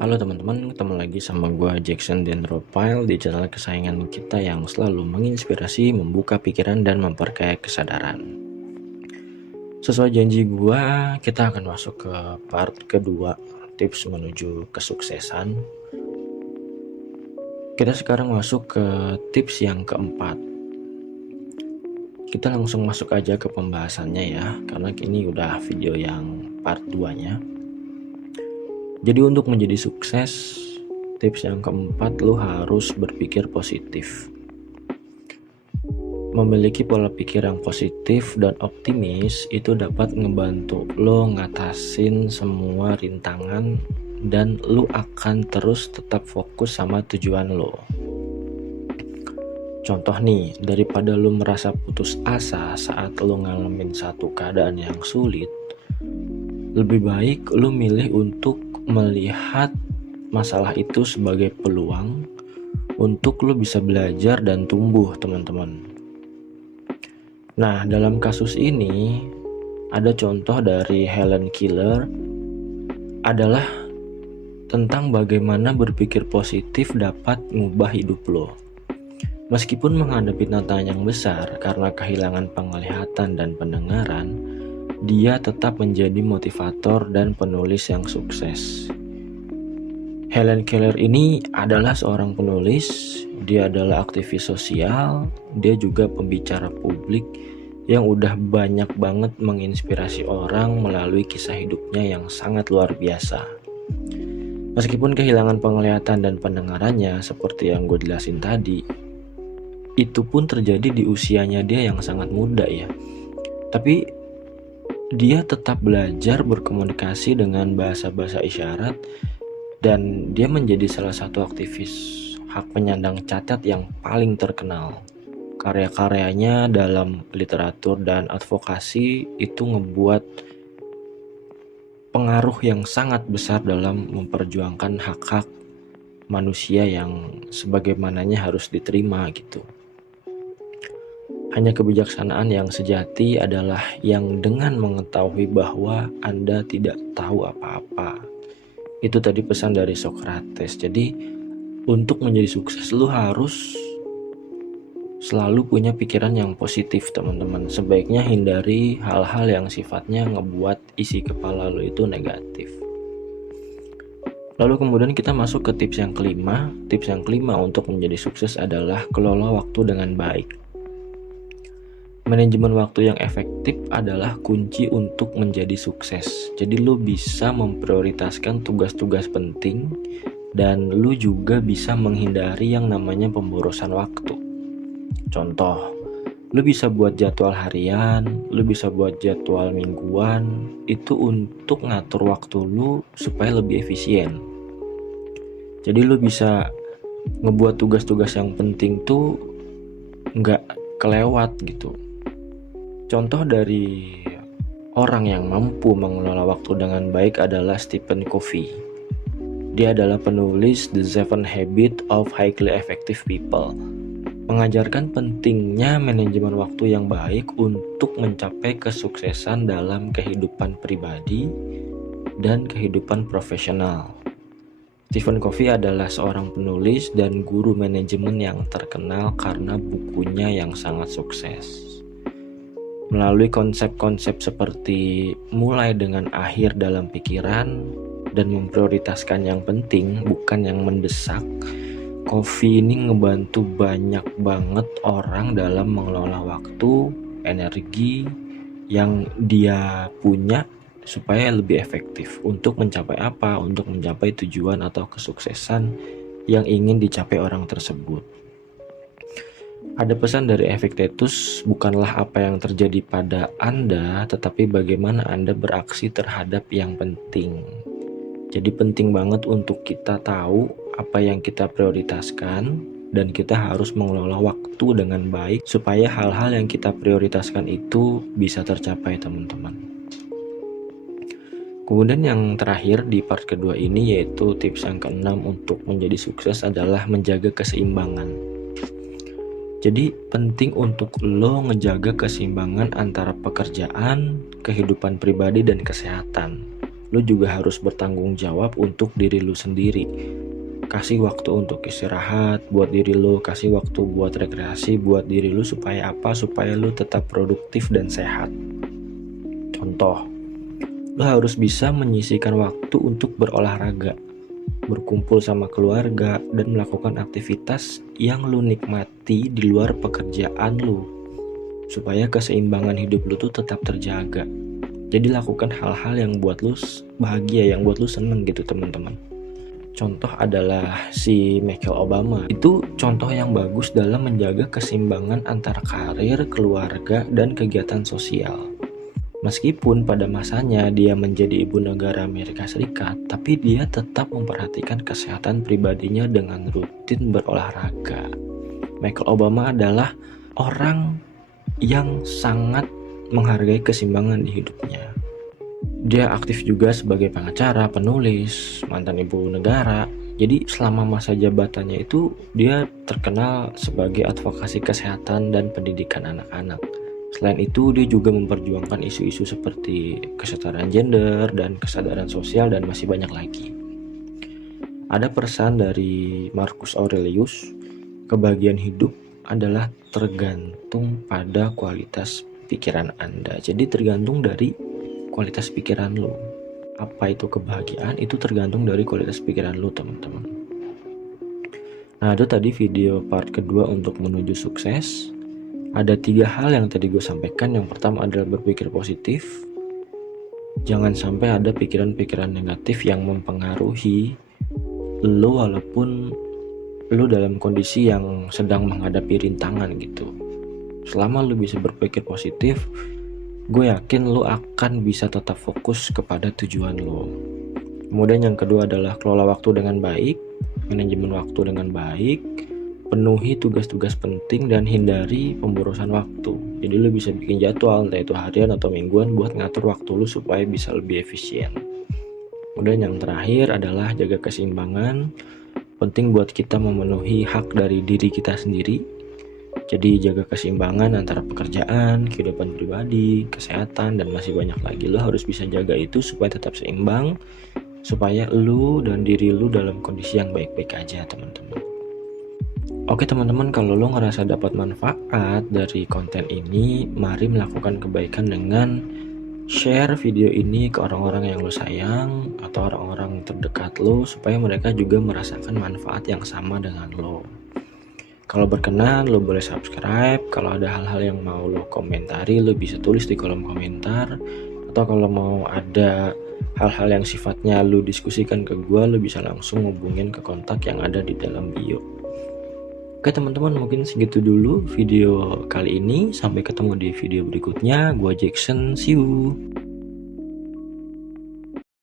Halo teman-teman, ketemu lagi sama gua Jackson Dendropile di channel kesayangan kita yang selalu menginspirasi, membuka pikiran, dan memperkaya kesadaran. Sesuai janji gua, kita akan masuk ke part kedua, tips menuju kesuksesan. Kita sekarang masuk ke tips yang keempat. Kita langsung masuk aja ke pembahasannya ya, karena ini udah video yang part 2-nya. Jadi untuk menjadi sukses, tips yang keempat, lo harus berpikir positif. Memiliki pola pikir yang positif dan optimis itu dapat ngebantu lo ngatasin semua rintangan dan lo akan terus tetap fokus sama tujuan lo. Contoh nih, daripada lo merasa putus asa saat lo ngalamin satu keadaan yang sulit, lebih baik lo milih untuk melihat masalah itu sebagai peluang untuk lo bisa belajar dan tumbuh, teman-teman. Nah, dalam kasus ini ada contoh dari Helen Keller adalah tentang bagaimana berpikir positif dapat mengubah hidup lo. Meskipun menghadapi tantangan yang besar karena kehilangan penglihatan dan pendengaran, dia tetap menjadi motivator dan penulis yang sukses. Helen Keller ini adalah seorang penulis, dia adalah aktivis sosial, dia juga pembicara publik yang udah banyak banget menginspirasi orang melalui kisah hidupnya yang sangat luar biasa. Meskipun kehilangan penglihatan dan pendengarannya seperti yang gue jelasin tadi, itu pun terjadi di usianya dia yang sangat muda ya. Tapi dia tetap belajar berkomunikasi dengan bahasa-bahasa isyarat dan dia menjadi salah satu aktivis hak penyandang cacat yang paling terkenal. Karya-karyanya dalam literatur dan advokasi itu ngebuat pengaruh yang sangat besar dalam memperjuangkan hak-hak manusia yang sebagaimananya harus diterima gitu. Hanya kebijaksanaan yang sejati adalah yang dengan mengetahui bahwa Anda tidak tahu apa-apa. Itu tadi pesan dari Socrates. Jadi untuk menjadi sukses lu harus selalu punya pikiran yang positif, teman-teman. Sebaiknya hindari hal-hal yang sifatnya ngebuat isi kepala lu itu negatif. Lalu kemudian kita masuk ke tips yang kelima. Tips yang kelima untuk menjadi sukses adalah kelola waktu dengan baik. Manajemen waktu yang efektif adalah kunci untuk menjadi sukses. Jadi lu bisa memprioritaskan tugas-tugas penting dan lu juga bisa menghindari yang namanya pemborosan waktu. Contoh, lu bisa buat jadwal harian, lu bisa buat jadwal mingguan, itu untuk ngatur waktu lu supaya lebih efisien. Jadi lu bisa ngebuat tugas-tugas yang penting tuh nggak kelewat gitu. Contoh dari orang yang mampu mengelola waktu dengan baik adalah Stephen Covey. Dia adalah penulis The 7 Habits of Highly Effective People, mengajarkan pentingnya manajemen waktu yang baik untuk mencapai kesuksesan dalam kehidupan pribadi dan kehidupan profesional. Stephen Covey adalah seorang penulis dan guru manajemen yang terkenal karena bukunya yang sangat sukses. Melalui konsep-konsep seperti mulai dengan akhir dalam pikiran dan memprioritaskan yang penting bukan yang mendesak, Covey ini ngebantu banyak banget orang dalam mengelola waktu, energi yang dia punya supaya lebih efektif untuk mencapai apa? Untuk mencapai tujuan atau kesuksesan yang ingin dicapai orang tersebut. Ada pesan dari Epictetus, bukanlah apa yang terjadi pada Anda, tetapi bagaimana Anda beraksi terhadap yang penting. Jadi penting banget untuk kita tahu apa yang kita prioritaskan dan kita harus mengelola waktu dengan baik supaya hal-hal yang kita prioritaskan itu bisa tercapai, teman-teman. Kemudian yang terakhir di part kedua ini yaitu tips yang keenam untuk menjadi sukses adalah menjaga keseimbangan. Jadi penting untuk lo ngejaga keseimbangan antara pekerjaan, kehidupan pribadi, dan kesehatan. lu juga harus bertanggung jawab untuk diri lu sendiri. Kasih waktu untuk istirahat buat diri lu, kasih waktu buat rekreasi buat diri lu, supaya apa? Supaya lu tetap produktif dan sehat. Contoh, lu harus bisa menyisihkan waktu untuk berolahraga, berkumpul sama keluarga, dan melakukan aktivitas yang lu nikmati di luar pekerjaan lu, supaya keseimbangan hidup lu tuh tetap terjaga. Jadi lakukan hal-hal yang buat lu bahagia, yang buat lu seneng gitu teman-teman. Contoh adalah si Michelle Obama. Itu contoh yang bagus dalam menjaga keseimbangan antara karir, keluarga, dan kegiatan sosial. Meskipun pada masanya dia menjadi ibu negara Amerika Serikat, tapi dia tetap memperhatikan kesehatan pribadinya dengan rutin berolahraga. Michelle Obama adalah orang yang sangat menghargai keseimbangan di hidupnya. Dia aktif juga sebagai pengacara, penulis, mantan ibu negara. Jadi selama masa jabatannya itu dia terkenal sebagai advokasi kesehatan dan pendidikan anak-anak. Selain itu dia juga memperjuangkan isu-isu seperti kesetaraan gender dan kesadaran sosial, dan masih banyak lagi. Ada pesan dari Marcus Aurelius, kebahagiaan hidup adalah tergantung pada kualitas pikiran Anda. Jadi tergantung dari kualitas pikiran lo. Apa itu kebahagiaan? Itu tergantung dari kualitas pikiran lo, teman-teman. Nah, itu tadi video part kedua untuk menuju sukses. Ada 3 hal yang tadi gue sampaikan. Yang pertama adalah berpikir positif. Jangan sampai ada pikiran-pikiran negatif yang mempengaruhi lo walaupun lo dalam kondisi yang sedang menghadapi rintangan gitu. Selama lo bisa berpikir positif, gue yakin lo akan bisa tetap fokus kepada tujuan lo. Kemudian yang kedua adalah kelola waktu dengan baik, manajemen waktu dengan baik, penuhi tugas-tugas penting dan hindari pemborosan waktu. Jadi lo bisa bikin jadwal, entah itu harian atau mingguan, buat ngatur waktu lo supaya bisa lebih efisien. Kemudian yang terakhir adalah jaga keseimbangan. Penting buat kita memenuhi hak dari diri kita sendiri. Jadi jaga keseimbangan antara pekerjaan, kehidupan pribadi, kesehatan, dan masih banyak lagi. Lo harus bisa jaga itu supaya tetap seimbang, supaya lo dan diri lo dalam kondisi yang baik-baik aja, teman-teman. Oke teman-teman, kalau lo ngerasa dapat manfaat dari konten ini, mari melakukan kebaikan dengan share video ini ke orang-orang yang lo sayang atau orang-orang terdekat lo, supaya mereka juga merasakan manfaat yang sama dengan lo. Kalau berkenan, lo boleh subscribe. Kalau ada hal-hal yang mau lo komentari, lo bisa tulis di kolom komentar. Atau kalau mau ada hal-hal yang sifatnya lo diskusikan ke gue, lo bisa langsung hubungin ke kontak yang ada di dalam bio. Oke teman-teman, mungkin segitu dulu video kali ini. Sampai ketemu di video berikutnya. Gue Jackson, see you.